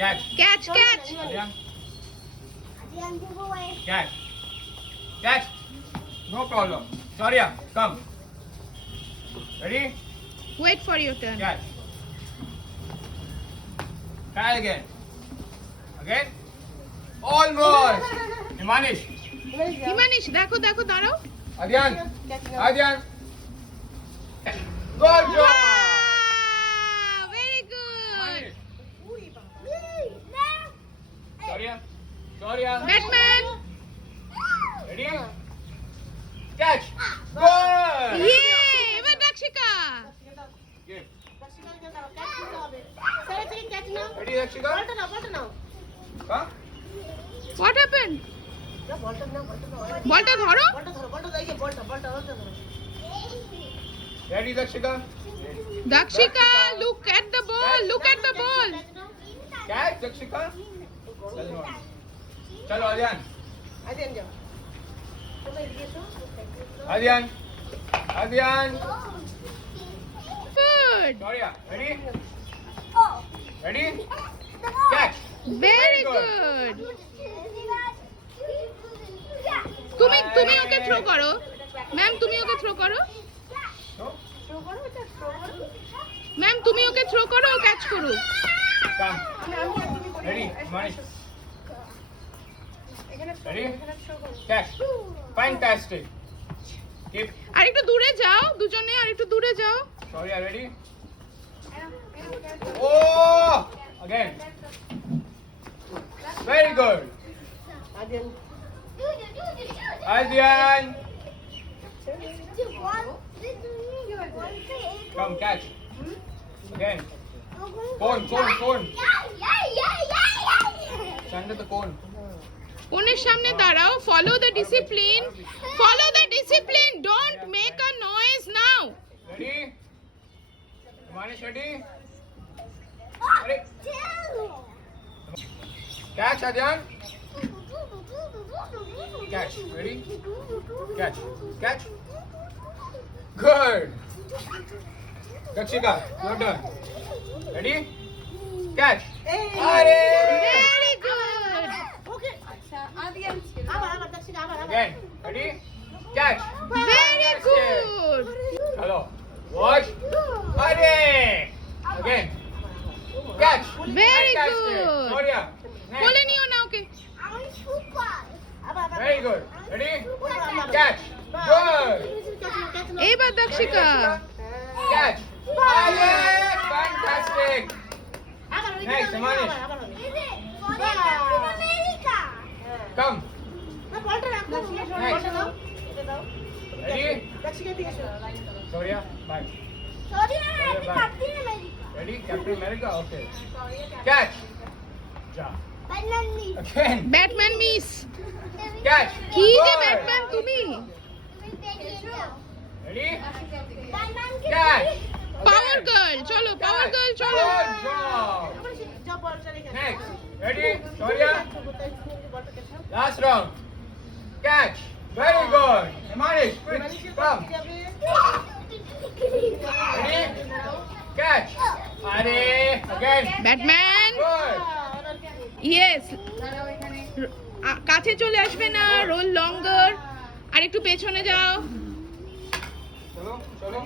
Catch. Catch, catch. Adyan. Catch. Catch. No problem. Shaurya, come. Ready? Wait for your turn. Catch. Try again. Again. Almost. Himanish. Himanish দেখো দেখো দাঁড়াও। Adyan. Adyan. Good job. Wow, very good. Shaurya. Shaurya. Batman. Ready? Catch. Good. Yay! এবার দাক্ষিকা। Give. Ready, Ready, Dakshika? Come. What happened? বলটা ধরো। Ready, Dakshika? দাক্ষিকা, look at the ball. Look at the ball. Catch, Dakshika. Chalo, Adyan. Adyan. Adyan. Good. Shaurya, ready? Ready? Catch. Very good. তুমি তুমি ওকে throw করো। Ma'am তুমি ওকে throw করো। No? Ma'am তুমি ওকে throw করো, ও catch করো। Come. Ready, Manish. Ready? Catch. Fantastic. Keep. আর একটু দূরে যাও, দুজনে আর একটু দূরে যাও। Shaurya, ready? Oh! Again. Very good. Adyan. Come, catch. Again. Cone, cone, cone. Stand at the cone. কোণের সামনে দাঁড়াও। Follow the discipline. Follow the discipline. Don't make a noise now. Ready? Manish, ready? Ready? Catch, Adyan. Catch. Ready? Catch. Catch. Good. Dakshika, your turn. Ready? Catch. Arey! Very good. Again. Ready? Catch. Very Fantastic. good. Hello. Watch. Arey! Again. Catch. Very Fantastic. good. Shaurya. কোলে Next. নিও না ওকে। Very good. Ready? Catch. Good. এইবার দাক্ষিকা। Catch. Arey! Fantastic. Next, Manish. Come. Ready? Shaurya. Bye. Ready? Captain America? Okay. Catch. Ja. Again. Batman miss. Catch. কি যে Good. Batman তুমি? Ready? Catch. পাওয়ার girl চলো, পাওয়ার girl চলো। Good job. Next. Ready? Shaurya. Last round. Catch. Very good. Manish, quick. Come. Ready? Catch. Arey. Again. Batman. Good. Yes. কাছে চলে আসবে না, role লঙ্গার। আর একটু পেছনে যাও। Chalo, chalo.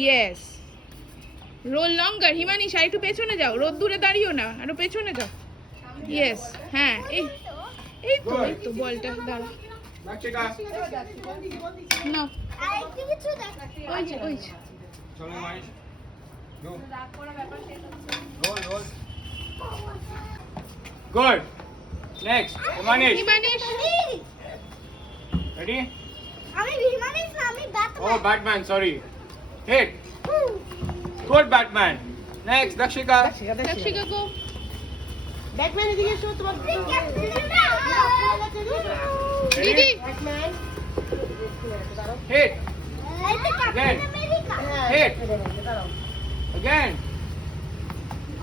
ইয়েস। রোল লঙ্গার। হিমানিশ আর একটু পেছনে যাও, রোদ দূরে দাঁড়িও না, আরো পেছনে যাও। ইয়েস, হ্যাঁ এই এই তো বলটা দাঁড়া। Dakshika. না ওই যে ওই যে। Chalo, Manish. Go. Roll, roll. Good. Next. Manish. Himanish. Ready? Oh, Batman, sorry. Hit. Good, Batman. Next, Dakshika. দাক্ষিকা গো। দিদি। Hit. Hit. Again.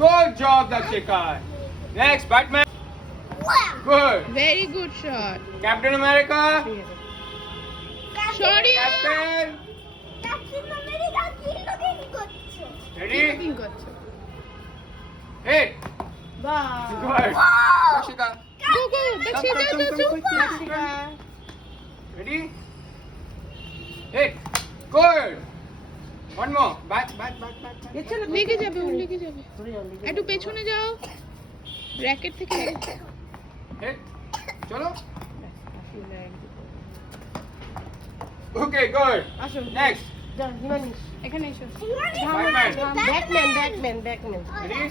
Good job, Dakshika. Next, Batman. Good. Very good shot. Captain America. শরিয়া। Captain. Ready? কি করছো? Hit. Bye. Good. Dakshika. Go, go. Dakshika, Come, go, come, go. come, Dakshika. Ready? Hit. Good. One more. Back. এর চলো, লেগে যাবে, ওর লেগে যাবে। সরে যাও, লেগে একটু যাও। পেছনে যাও। র‍্যাকেট থেকে লেগে যাবে। Hit. Chalo. আসি, leg দিতে। Okay, good. আসো। Next. যাও, হিমানিশ। এখানে এসো। Batman. Batman. Ready?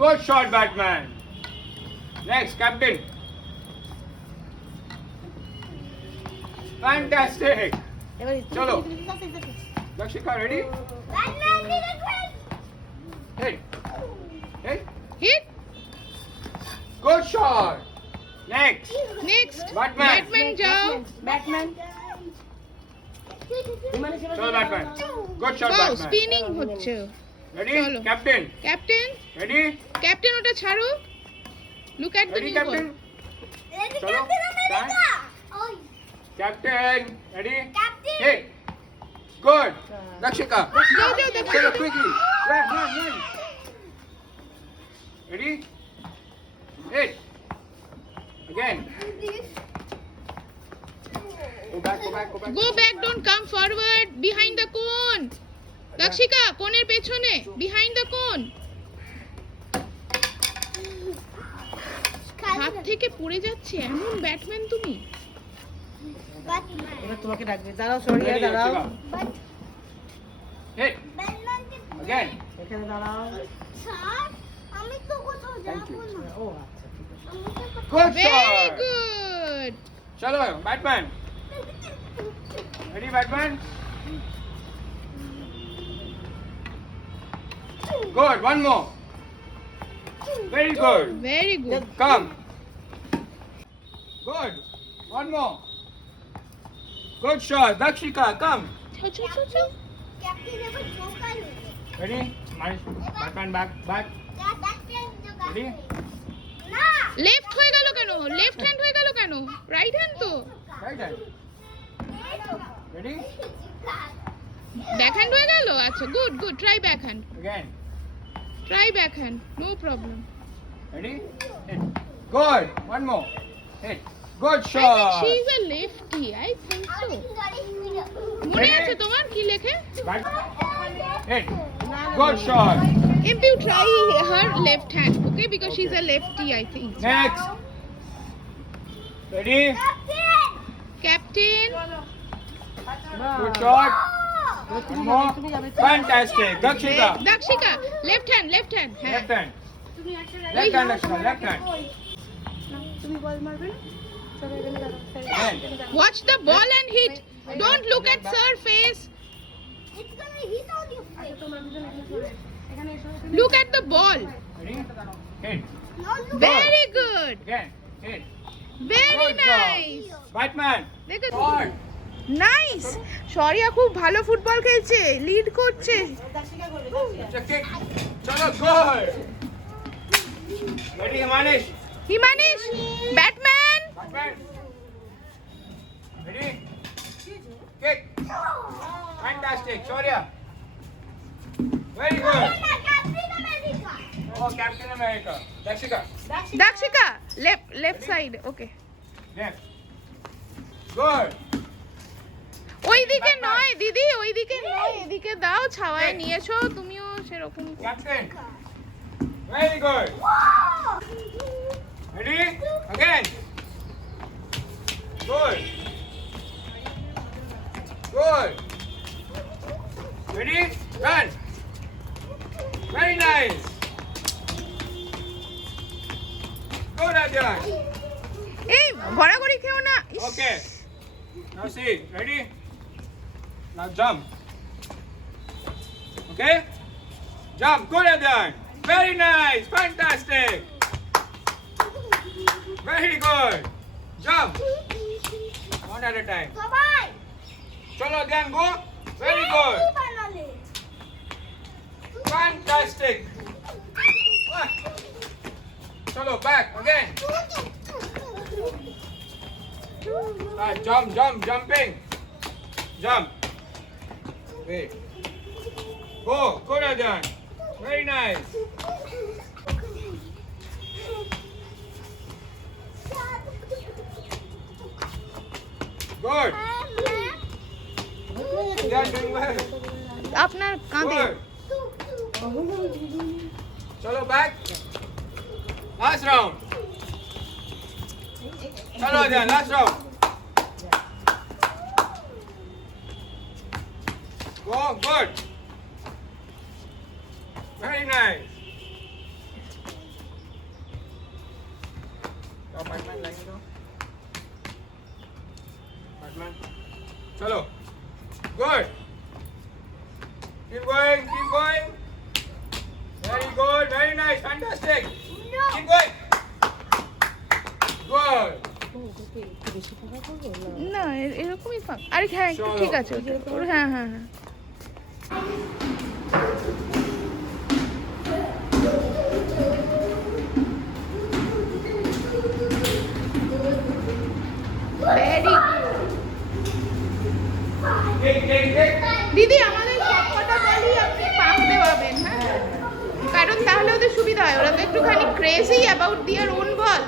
Good shot, Batman. Next, Captain. Fantastic. এবার চলো। Dakshika, ready? Hit. Hit. Hit. Good shot. Next. Next. Batman. Batman যাও। ব্যাটম্যান। হিমানিশ এবার Chalo, যাও। Batman. Good shot, wow, Batman. Spinning হচ্ছে। Ready? চলো। Captain. Captain, Ready? ক্যাপ্টেন ওটা ছাড়ো। Look at the Ready, new Captain? Chalo. Stand. Captain. Ready? Hit. Good. Dakshika. যাও, যাও, Chalo, Dakshika. quickly. Run. Ready? Hit. Again. Go back. Go back, don't come forward, behind the cone. Dakshika, কোণের পেছনে, behind the কোন। হাত থেকে পড়ে যাচ্ছে, এমন ব্যাটম্যান তুমি। এবার তোমাকে ডাকবে। দাঁড়াও, সরিয়ে Ready, দাঁড়াও। Dakshika. Hit. Again. এখানে দাঁড়াও। Thank you. ও আচ্ছা, ঠিক আছে। Good very shot. Good. Chalo, Batman. Ready, Batman? Good. One more. Very good. Very good. Come. Good. One more. Good shot. Dakshika, come. ছাও, ছাও, ছাও, ছাও। Ready? Manish, Batman back. Ready? Left হয়ে গেল কেন? লেফট হ্যান্ড হয়ে গেল কেন? রাইট হ্যান্ড তো। Right hand. Ready? Back hand হয়ে গেল? আচ্ছা, good, try back hand. Again. No problem. Ready? Hit. Good. One more. Hit. Good I think shot. she is a lefty. I think so. মনে আছে তোমার কি লেখে? Back. Hit. Good shot. If you try her left hand, okay? Because she's a lefty, I think. Next. Ready? Captain. Good shot. এবার One তুমি more. যাবে, তুমি যাবে। Fantastic. Dakshika. Dakshika, left hand. হ্যাঁ। Left hand. Left hand, Dakshika. Left hand. তুমি বল মারবে না? চলো, এখানে দাঁড়াও। Hand. Watch the ball and hit. Don't look at sir face. আচ্ছা, তোমার দুজন এখানে চলে। এখানে এসো, এখানে। Look at the ball. Ready? Hit. Very good. Again. Hit. Very Good job. nice. Batman. দেখো। Shot. নাইস। শরিয়া খুব ভালো ফুটবল খেলছে, লিড করছে। দাক্ষিকা করবে, Dakshika. It's a kick. Chalo, good. Ready, Manish? Himanish, Batman. Batman. Ready? Kick. Fantastic. Shaurya. Very good. Oh, Captain America. Dakshika. Dakshika, left side, okay. Left. Good. ওইদিকে নয় দিদি, ওইদিকে নয়, এদিকে দাও, ছাওয়ায় নিয়েছো, তুমিও সেরকম। Captain. Very good. Ready? Again. Good. Ready? Run. Very nice. Good, Arjun. এই গড়াগড়ি খেও না। ইস। Okay. Now see. Ready? Now jump. Okay? Jump. Good, Arjun. Very nice. Fantastic. Very good. Jump. One at a time. Chalo, then go. Very good. Fantastic. Chalo, back again. Jumping. Jump. Wait. Go, Rajan. Very nice. Good. They are doing well. আপনার কাঁধে Good. Chalo back. Last round. Chalo then, last round. Go, good. Very nice. Go, Batman, line go. Batman. Chalo. Good. Keep going, keep going. Very good, very nice, fantastic. Keep going. Good. না এরকমই ফাঁক আরে হ্যাঁ একটু ঠিক আছে হ্যাঁ হ্যাঁ হ্যাঁ ভেরি দিদি আমাদের সবকটা বলই আপনি পাকতে পাবেন হ্যাঁ কারণ তাহলে ওদের সুবিধা হয় ওরা তো একটুখানি ক্রেজি অ্যাবাউট দিয়ার ওন বল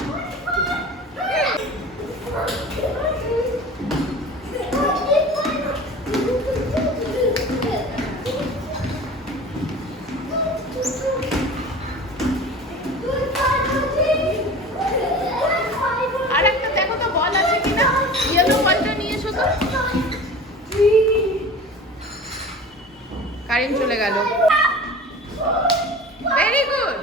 আর একটা দেখো তো বল আছে কিনা ইয়েলো বলটা নিয়ে এসো তো কারেন্ট চলে গেল ভেরি গুড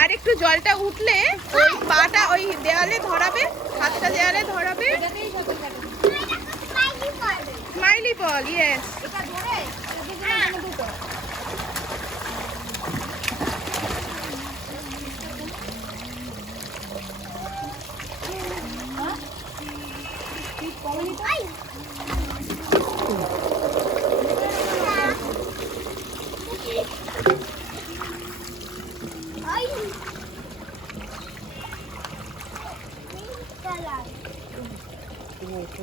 আর একটু জলটা উঠলে ওই পাটা ওই দেয়ালে ধরাবে হাতটা দেয়ালে ধরাবে স্মাইলি বল ইয়েস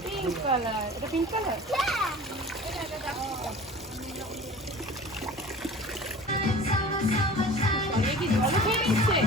পিঙ্ক কালার এটা পিঙ্ক কালার কি জল খেয়ে নিচ্ছে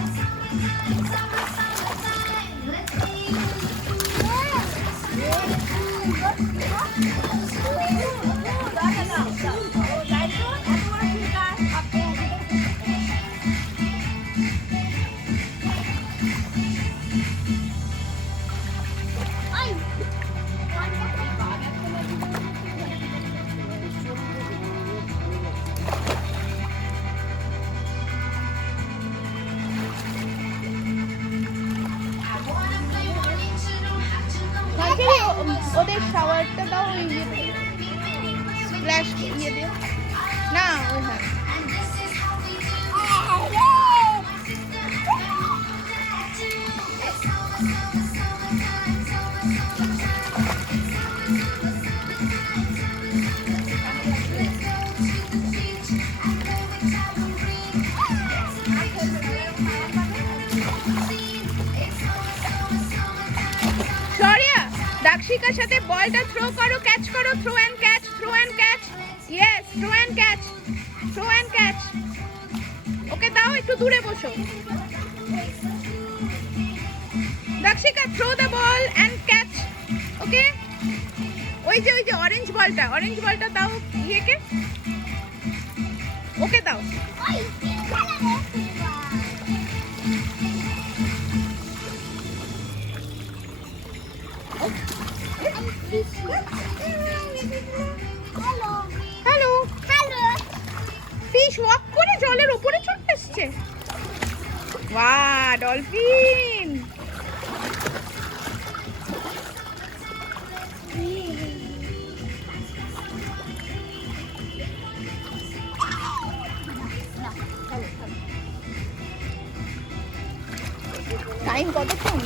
ওদের শাওয়ারটা দাও ওই ইয়েতে স্প্ল্যাশ ইয়ে দিয়ে না ওই হ্যাঁ দাক্ষিকার সাথে বলটা থ্রো করো ক্যাচ করো throw and catch yes throw and catch okay দাও একটু দূরে বসো Dakshika throw the ball and catch okay ওই যে অরেঞ্জ বলটা দাও ইয়েকে ওকে দাও হ্যালো ফিশ ওয়াক করে জলের উপরে চলে এসছে বাহ ডলফিন টাইম কতক্ষণ